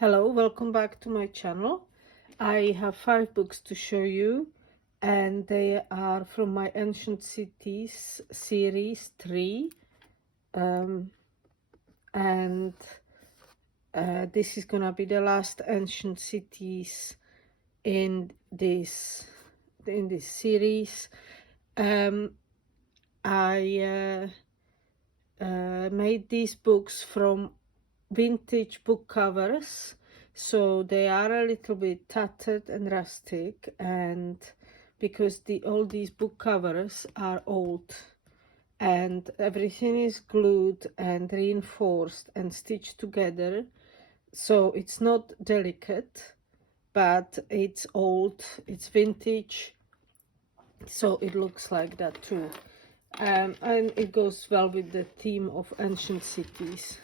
Hello, welcome back to my channel. I have 5 books to show you, and they are from my Ancient Cities series 3, and this is gonna be the last Ancient Cities in this series. I made these books from vintage book covers, so they are a little bit tattered and rustic, and because all these book covers are old and everything is glued and reinforced and stitched together, so it's not delicate, but it's old, it's vintage, so it looks like that too. And it goes well with the theme of ancient cities.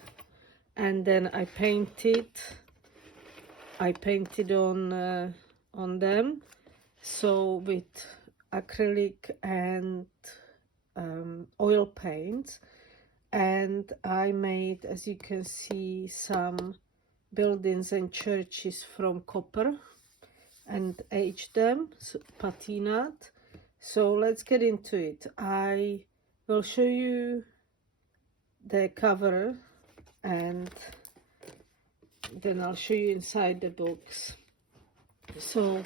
And then I painted on them, so with acrylic and oil paints, and I made, as you can see, some buildings and churches from copper and aged them, so patinaed. So let's get into it. I will show you the cover and then I'll show you inside the books. So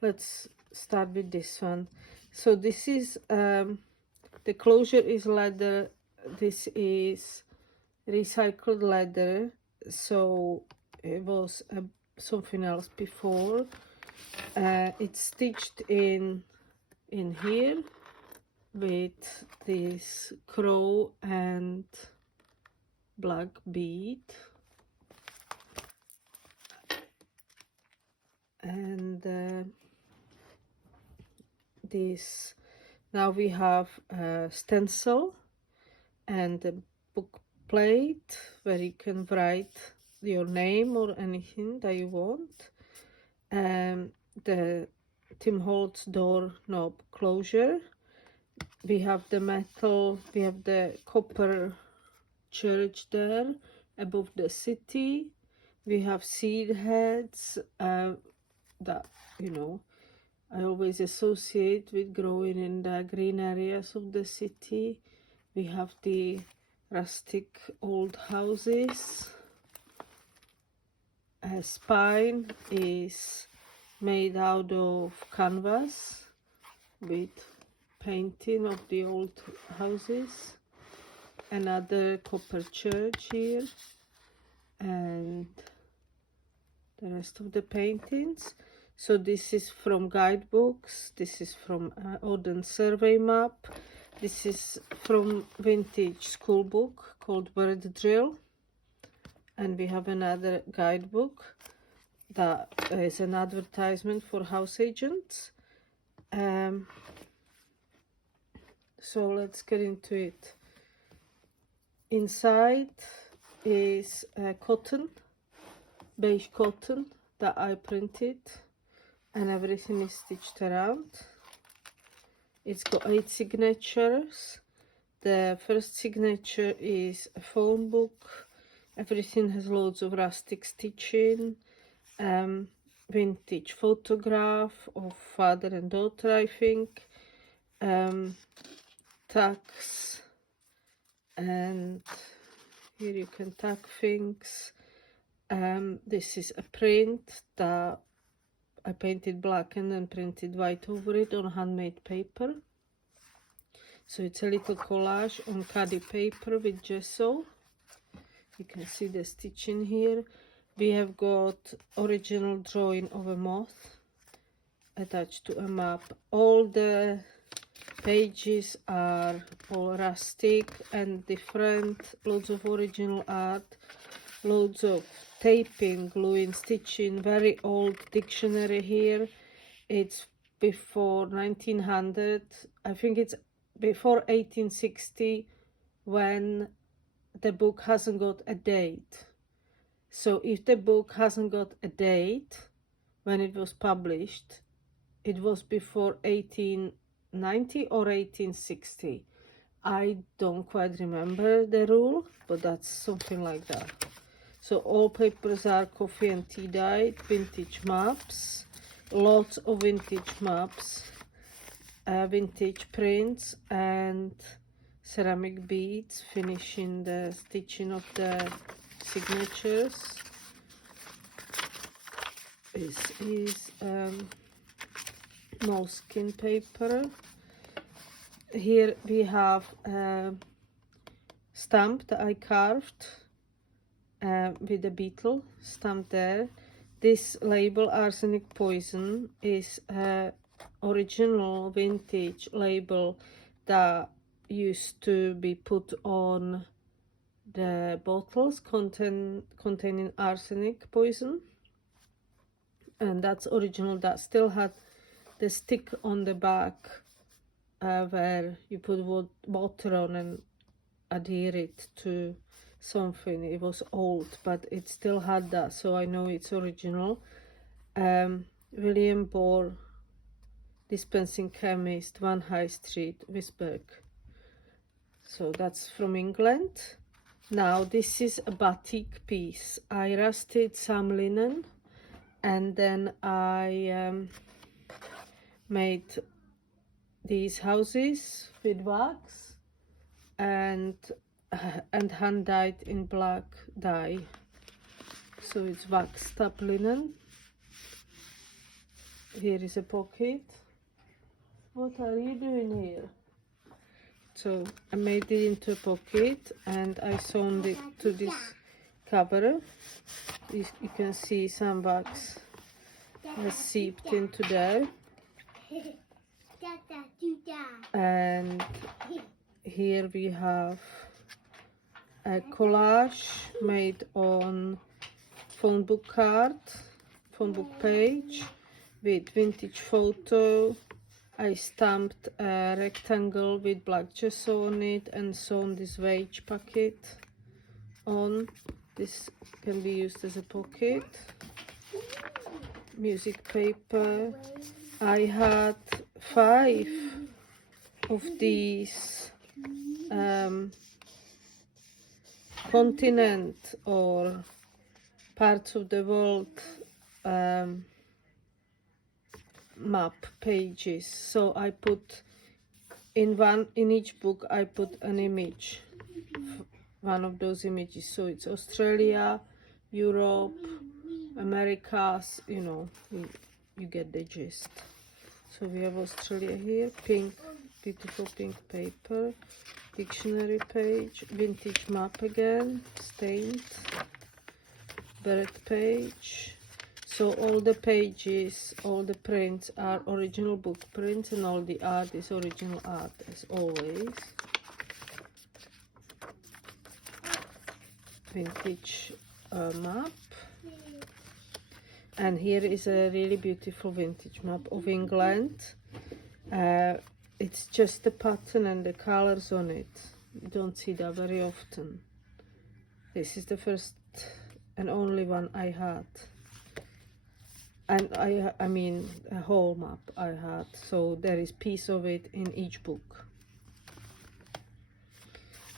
let's start with this one. So this is the closure is leather. This is recycled leather, so it was something else before. It's stitched in here with this crow and black bead, and this, now we have a stencil and a book plate where you can write your name or anything that you want. The Tim Holtz door knob closure. We have the metal, we have the copper church there above the city. We have seed heads that, you know, I always associate with growing in the green areas of the city. We have the rustic old houses. A spine is made out of canvas with painting of the old houses. Another copper church here, and the rest of the paintings. So this is from guidebooks, this is from Odin survey map, this is from vintage school book called Word Drill, and we have another guidebook that is an advertisement for house agents. So let's get into it. Inside is cotton, beige cotton that I printed, and everything is stitched around. It's got 8 signatures. The first signature is a phone book. Everything has loads of rustic stitching. Vintage photograph of father and daughter, I think. Tags, and here you can tag things. This is a print that I painted black and then printed white over it on handmade paper. So it's a little collage on caddy paper with gesso. You can see the stitching here. We have got original drawing of a moth attached to a map. All the pages are all rustic and different, loads of original art, loads of taping, gluing, stitching, very old dictionary here. It's before 1900, I think it's before 1860, when the book hasn't got a date. So if the book hasn't got a date when it was published, it was before 1890 or 1860. I don't quite remember the rule, but that's something like that. So all papers are coffee and tea dyed, vintage maps, lots of vintage maps, vintage prints and ceramic beads, finishing the stitching of the signatures. This is moleskin paper. Here we have a stamp that I carved with a beetle stamp there. This label, arsenic poison, is a original vintage label that used to be put on the bottles containing arsenic poison, and that's original. That still had the stick on the back where you put water on and adhere it to something. It was old, but it still had that, so I know it's original. William Bohr, dispensing chemist, 1 High Street, Wisberg. So that's from England. Now this is a batik piece. I rusted some linen and then I made these houses with wax and hand dyed in black dye. So it's waxed up linen. Here is a pocket. What are you doing here? So I made it into a pocket and I sewn it to this cover. You can see some wax has seeped into there. And here we have a collage made on phone book card, phone book page with vintage photo. I stamped a rectangle with black gesso on it and sewn this wage packet on. This can be used as a pocket. Music paper. I had 5 of these continent or parts of the world map pages. So I put in each book I put an image, one of those images. So it's Australia, Europe, Americas, you know, you get the gist. So we have Australia here, pink, beautiful pink paper, dictionary page, vintage map again, stained, bird page. So all the pages, all the prints are original book prints and all the art is original art as always. Vintage map. And here is a really beautiful vintage map of England. It's just the pattern and the colors on it. You don't see that very often. This is the first and only one I had. And I mean a whole map I had. So there is piece of it in each book.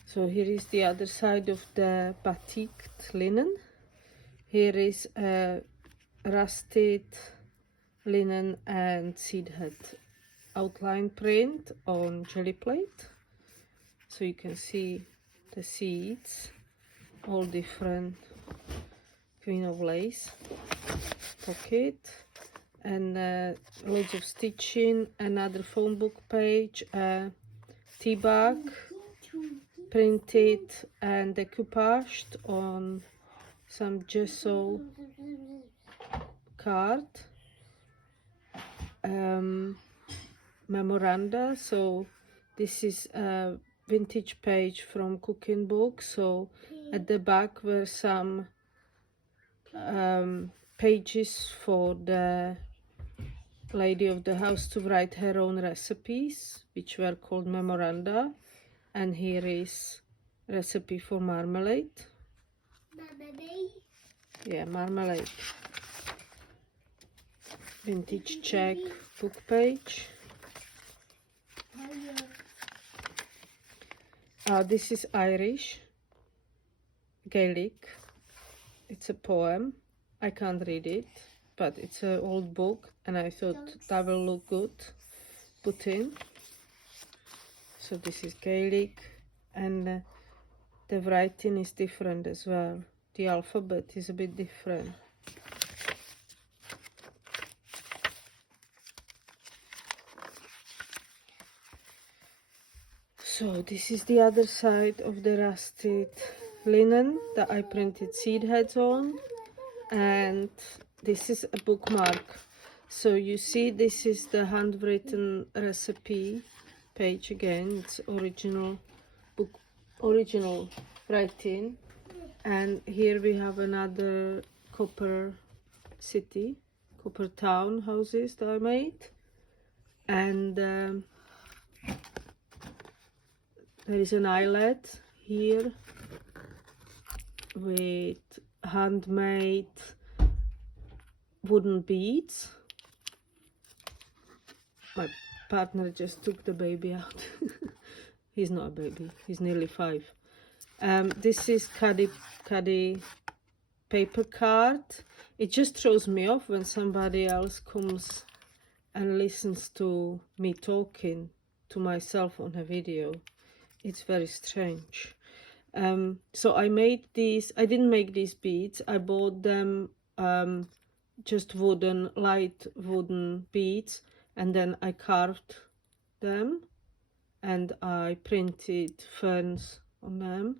So here is the other side of the batiked linen. Here is a rusted linen and seed head outline print on jelly plate. So you can see the seeds, all different, queen of lace, pocket, and loads of stitching, another phone book page, tea bag, printed and decoupaged on some gesso card, memoranda. So this is a vintage page from cooking book. So at the back were some pages for the lady of the house to write her own recipes, which were called memoranda. And here is recipe for marmalade. Yeah, marmalade. Vintage check book page. This is Irish, Gaelic. It's a poem. I can't read it, but it's an old book, and I thought that will look good put in. So this is Gaelic, and the writing is different as well. The alphabet is a bit different. So this is the other side of the rusted linen that I printed seed heads on, and this is a bookmark. So you see, this is the handwritten recipe page again. It's original book, original writing. And here we have another copper city, copper town houses that I made. And there is an eyelet here with handmade wooden beads. My partner just took the baby out. He's not a baby, he's nearly 5. This is caddy paper card. It just throws me off when somebody else comes and listens to me talking to myself on a video. It's very strange. So I made these. I didn't make these beads. I bought them just wooden, light wooden beads, and then I carved them and I printed ferns on them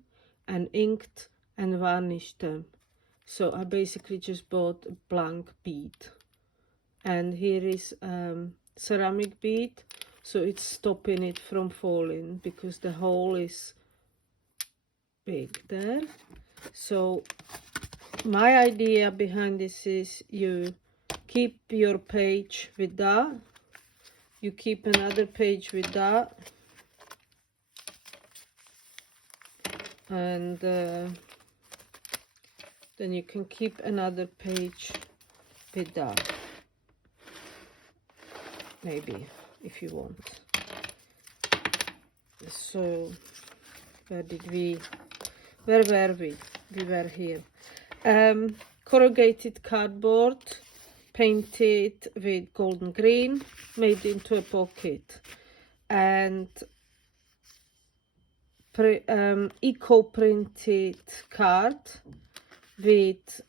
and inked and varnished them. So I basically just bought a blank bead. And here is ceramic bead, so it's stopping it from falling because the hole is big there. So my idea behind this is you keep your page with that, you keep another page with that, and then you can keep another page with that, maybe, if you want. So where were we? We were here. Corrugated cardboard, painted with golden green, made into a pocket, and eco-printed card with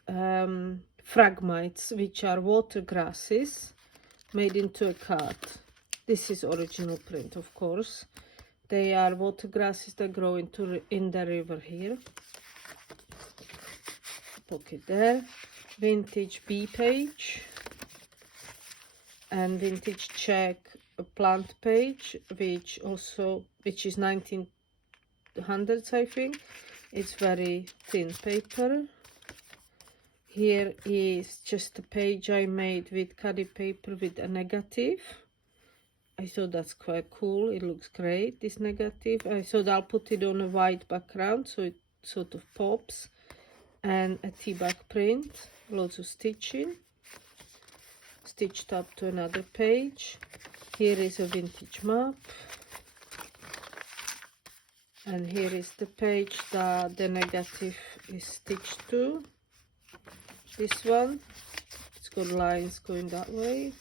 phragmites, which are water grasses, made into a card. This is original print, of course. They are water grasses that grow in the river here. Pocket there. Vintage bee page and vintage Czech plant page, which is 1900s, I think. It's very thin paper. Here is just a page I made with caddy paper with a negative. I thought that's quite cool. It looks great, this negative. I thought I'll put it on a white background so it sort of pops. And a tea bag print, loads of stitching, stitched up to another page. Here is a vintage map. And here is the page that the negative is stitched to. This one, it's got lines going that way.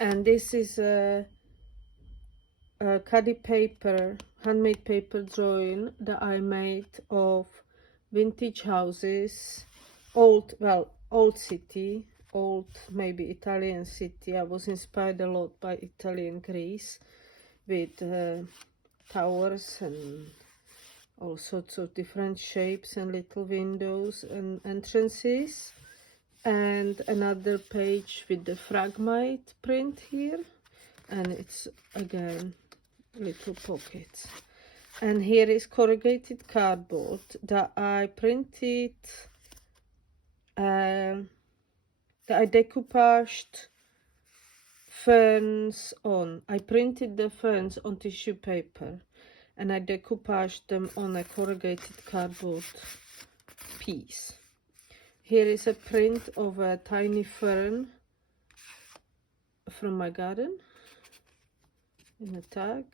And this is a caddy paper, handmade paper drawing that I made of vintage houses, old city, old maybe Italian city. I was inspired a lot by Italian Greece with towers and all sorts of different shapes and little windows and entrances. And another page with the phragmite print here, and it's again little pockets. And here is corrugated cardboard that I printed, that I decoupaged ferns on. I printed the ferns on tissue paper and I decoupaged them on a corrugated cardboard piece. Here is a print of a tiny fern from my garden in a tag.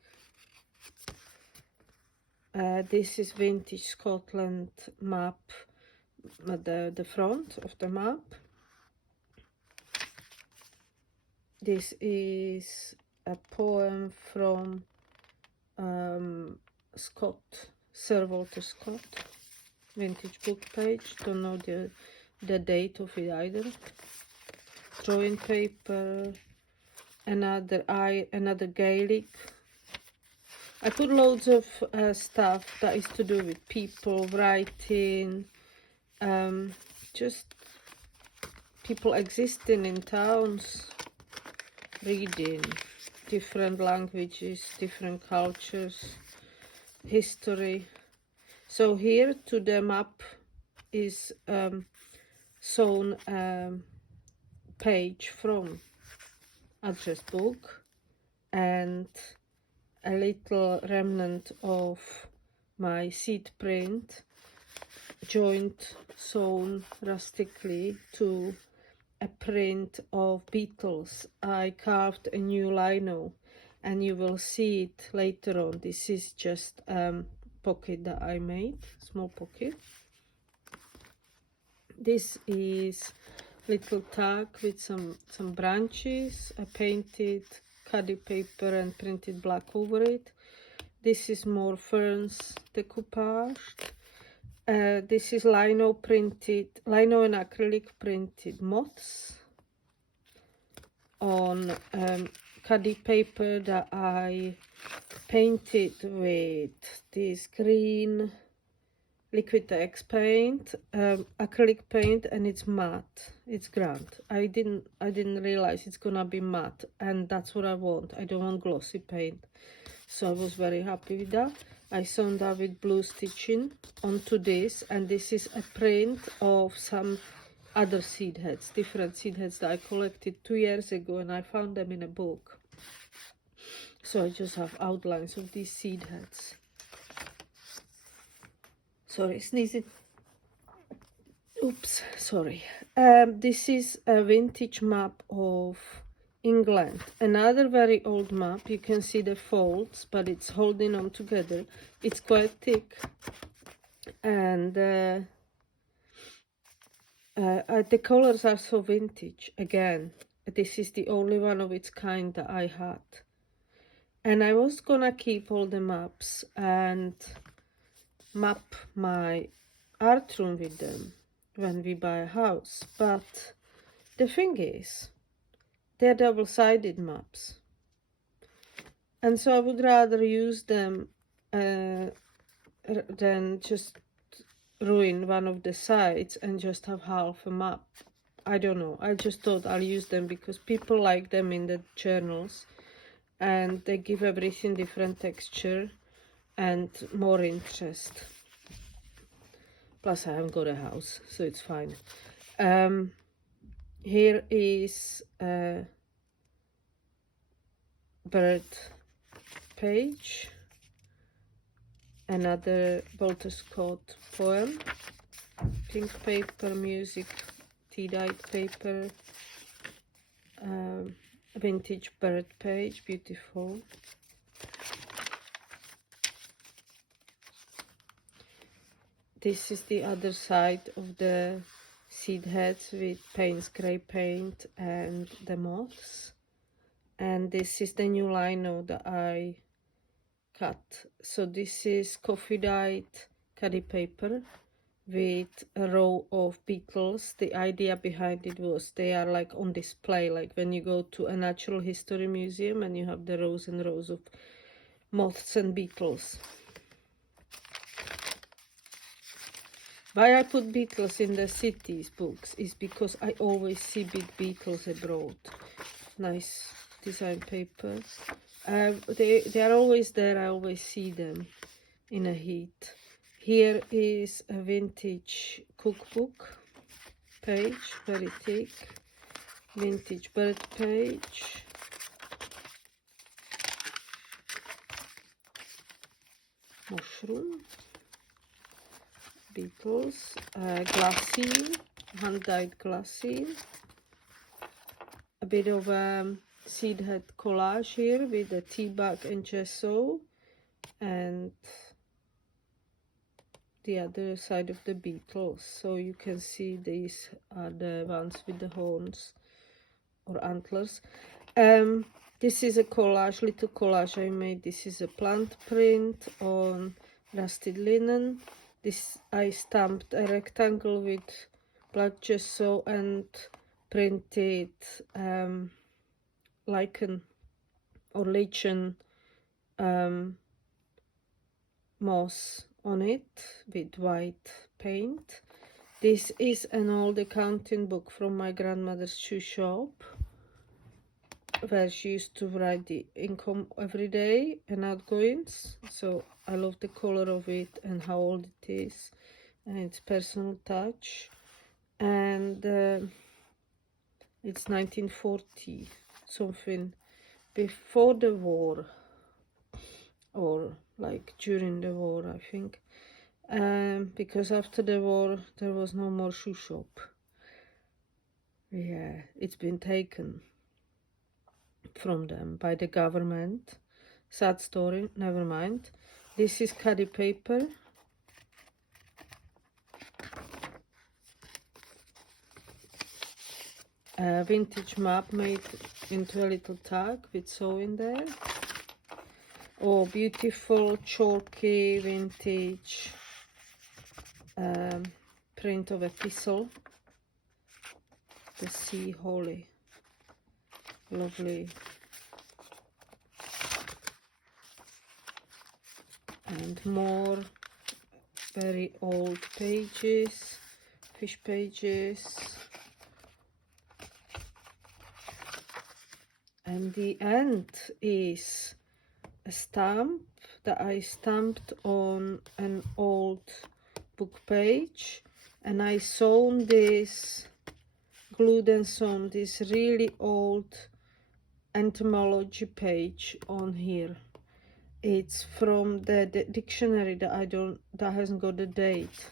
This is vintage Scotland map the front of the map. This is a poem from Scott, Sir Walter Scott, vintage book page. Don't know the date of it either. Drawing paper, another Gaelic. I put loads of stuff that is to do with people, writing, just people existing in towns, reading, different languages, different cultures, history. So here to the map is sewn page from address book and a little remnant of my seed print joined, sewn rustically to a print of beetles. I carved a new lino and you will see it later on. This is just pocket that I made, small pocket. This is little tag with some branches. I painted cadi paper and printed black over it. This is more ferns decoupaged. This is lino and acrylic printed moths on cadi paper that I painted with this green Liquitex paint, acrylic paint, and it's matte. It's grand. I didn't realize it's gonna be matte, and that's what I want. I don't want glossy paint, so I was very happy with that. I sewn that with blue stitching onto this, and this is a print of some other seed heads, different seed heads that I collected 2 years ago, and I found them in a book. So I just have outlines of these seed heads. Sorry, sneezing. Oops, sorry. This is a vintage map of England. Another very old map. You can see the folds, but it's holding on together. It's quite thick. And the colors are so vintage. Again, this is the only one of its kind that I had. And I was gonna keep all the maps and map my art room with them when we buy a house, but the thing is they're double-sided maps, and so I would rather use them than just ruin one of the sides and just have half a map. I don't know, I just thought I'll use them because people like them in the journals and they give everything different texture and more interest. Plus I haven't got a house, so it's fine. Here is a bird page, another Walter Scott poem, pink paper, music, tea-dyed paper, vintage bird page, beautiful. This is the other side of the seed heads with Payne's grey paint and the moths. And this is the new lino that I cut. So this is coffee dyed cadi paper with a row of beetles. The idea behind it was they are like on display, like when you go to a natural history museum and you have the rows and rows of moths and beetles. Why I put beetles in the cities books is because I always see big beetles abroad. Nice design paper. They are always there. I always see them in a heat. Here is a vintage cookbook page, very thick. Vintage bird page. Mushroom. Beetles. Glassine, hand-dyed glassine. A bit of seed head collage here with a tea bag and gesso, and the other side of the beetles. So you can see these are the ones with the horns or antlers. This is a collage, little collage I made. This is a plant print on rusted linen. This I stamped a rectangle with black gesso and printed lichen or lichen moss on it with white paint. This is an old accounting book from my grandmother's shoe shop, where she used to write the income every day and outgoings. So I love the color of it and how old it is, and its personal touch. And it's 1940 something, before the war, or like during the war, I think. Because after the war there was no more shoe shop. Yeah, it's been taken from them by the government. Sad story, never mind. This is cutty paper. A vintage map made into a little tag with sewing there. Oh, beautiful chalky vintage print of a thistle. The sea holly. Lovely. And more very old pages, fish pages. And the end is a stamp that I stamped on an old book page, and I sewn this, glued and sewn this really old entomology page on here. It's from the dictionary that hasn't got a date.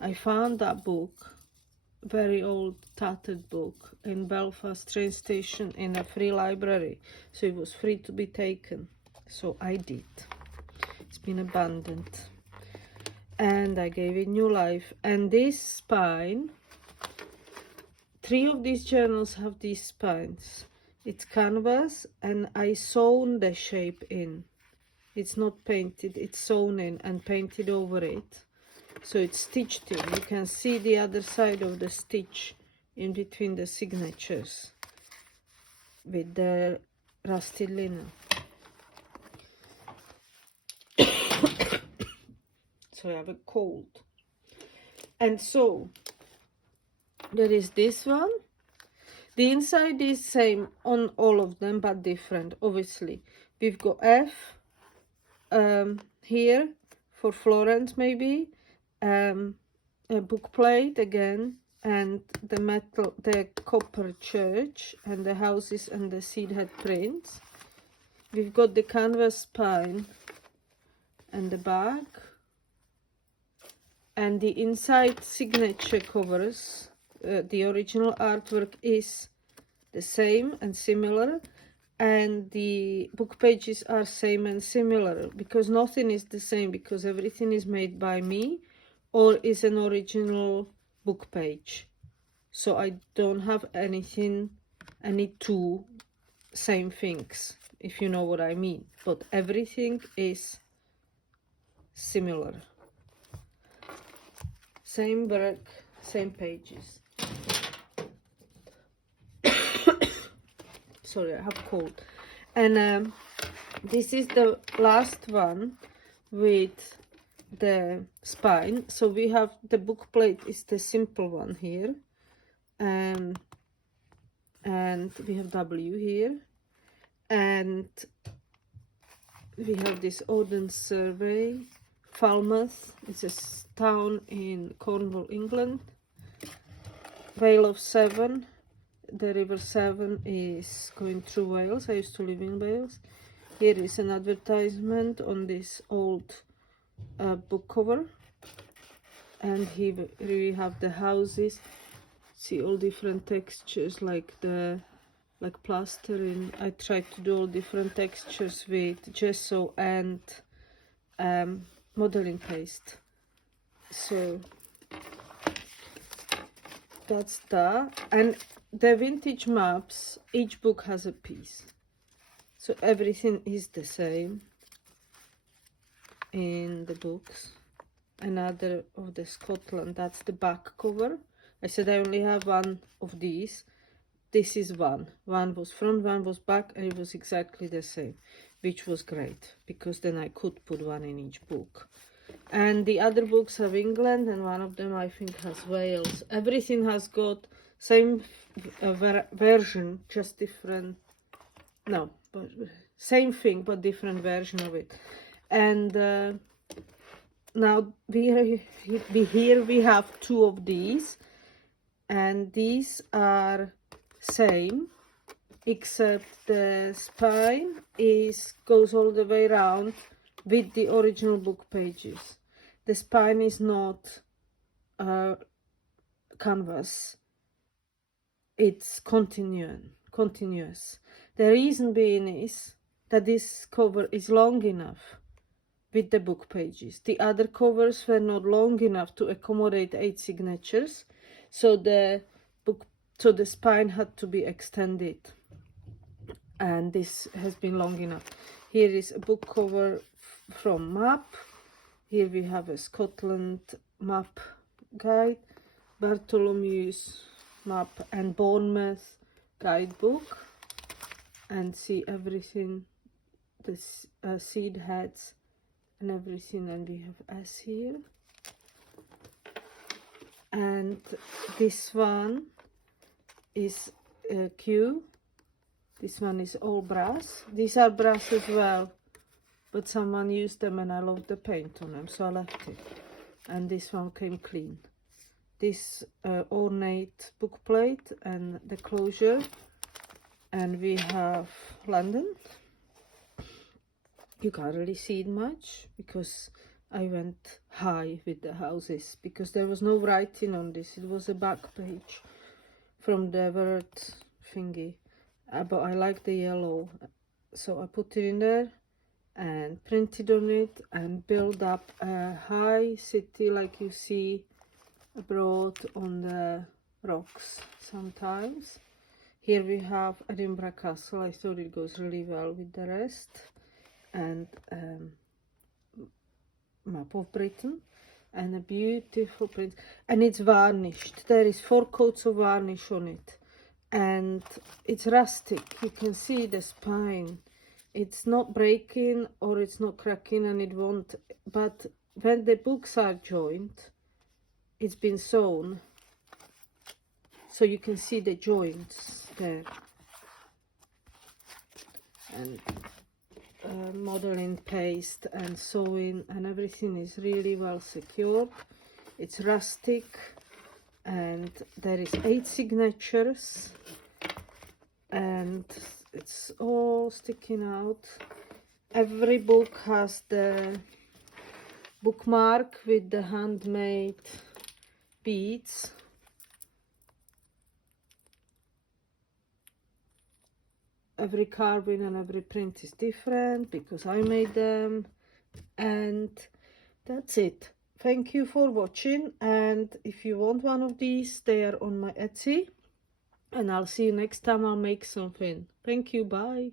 I found that book, very old tattered book, in Belfast train station in a free library, so it was free to be taken, so I did. It's been abandoned and I gave it new life. And this spine, 3 of these journals have these spines. It's canvas and I sewn the shape in. It's not painted, it's sewn in and painted over it. So it's stitched in. You can see the other side of the stitch in between the signatures with the rusted linen. So I have a cold. And so there is this one. The inside is same on all of them but different, obviously. We've got F here for Florence maybe, a book plate again, and the metal, the copper church, and the houses and the seed head prints. We've got the canvas spine and the back, and the inside signature covers. The original artwork is the same and similar, and the book pages are same and similar, because nothing is the same, because everything is made by me or is an original book page. So I don't have anything, any two same things, if you know what I mean, but everything is similar. Same work, same pages. Sorry, I have cold. And this is the last one with the spine. So we have the book plate is the simple one here, and we have W here, and we have this Odin survey, Falmouth. It's a town in Cornwall, England. Vale of Severn. The River Severn is going through Wales. I used to live in Wales. Here is an advertisement on this old book cover, and here we have the houses. See all different textures, like plastering. I tried to do all different textures with gesso and modeling paste. So that's that. And the vintage maps, each book has a piece, so everything is the same in the books. Another of the Scotland, that's the back cover. I said I only have one of these. This is one was front, one was back, and it was exactly the same, which was great because then I could put one in each book. And the other books have England, and one of them I think has Wales. Everything has got same version, just different, no, but same thing but different version of it. And now here we have two of these, and these are same, except the spine goes all the way around with the original book pages. The spine is not canvas, it's continuous. The reason being is that this cover is long enough with the book pages. The other covers were not long enough to accommodate 8 signatures, so the spine had to be extended, and this has been long enough. Here is a book cover from Map. Here we have a Scotland map guide, Bartholomew's map, and Bournemouth guidebook. And see everything, this seed heads and everything, and we have S here. And this one is Q. This one is all brass. These are brass as well, but someone used them and I love the paint on them, so I left it. And this one came clean. This ornate book plate and the closure. And we have London. You can't really see it much because I went high with the houses because there was no writing on this. It was a back page from the word thingy, but I like the yellow, so I put it in there and printed on it and build up a high city like you see abroad on the rocks sometimes. Here we have Edinburgh Castle. I thought it goes really well with the rest. And map of Britain, and a beautiful print, and it's varnished. There is 4 coats of varnish on it, and it's rustic. You can see the spine. It's not breaking or it's not cracking, and it won't, but when the books are joined, it's been sewn, so you can see the joints there. And modeling paste and sewing, and everything is really well secured. It's rustic, and there is 8 signatures, and it's all sticking out. Every book has the bookmark with the handmade beads. Every carving and every print is different because I made them. And that's it. Thank you for watching, and if you want one of these, they are on my Etsy, and I'll see you next time. I'll make something. Thank you. Bye.